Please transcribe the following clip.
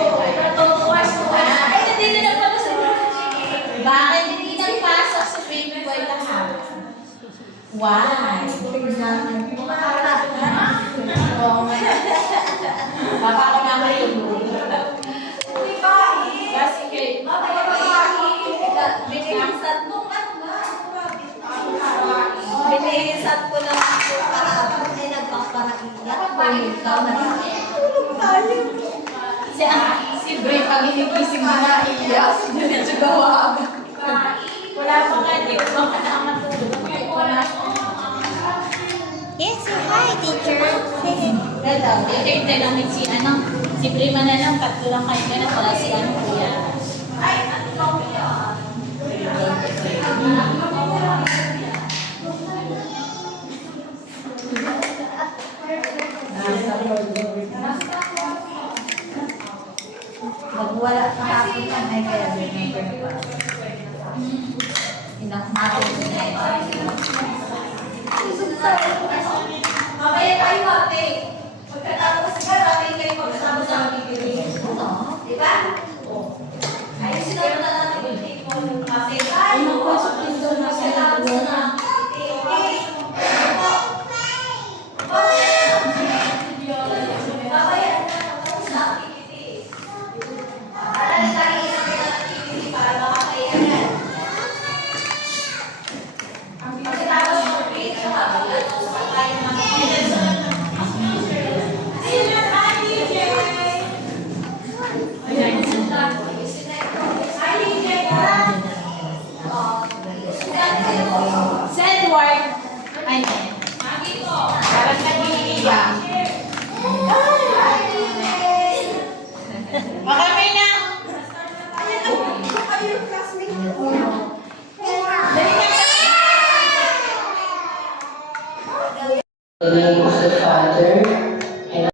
Ay, hindi na pala sa bakit hindi nagpasok sa baby boy lahat? Why? Baka ako nakatulog. Kasi kayo, binihisat mo, binihisat ko lang ako para may nagpaparaiyak. Si Bray, pag hinigising mo na iyak, diretso gawa agad. Wala pa nga, di ko baka nakamatulog. Yes, say hi, teacher. Hintay namin si Bray Mananang, tatlo lang kayo na wala si kuya. Ay, ano ba kuya? Magwala sa hapon na ay kaya remember pa. Inak natin Mamaya tayo ate. Pagkatapos ka, ate kayo magsama sa pipili. Di ba? Oo. Ayusin na natin yung take mo yung kasi. Ay, magpasok din doon na sila. Edward, ay, parang nag-iiyak. Baka may na. In the name of the Father,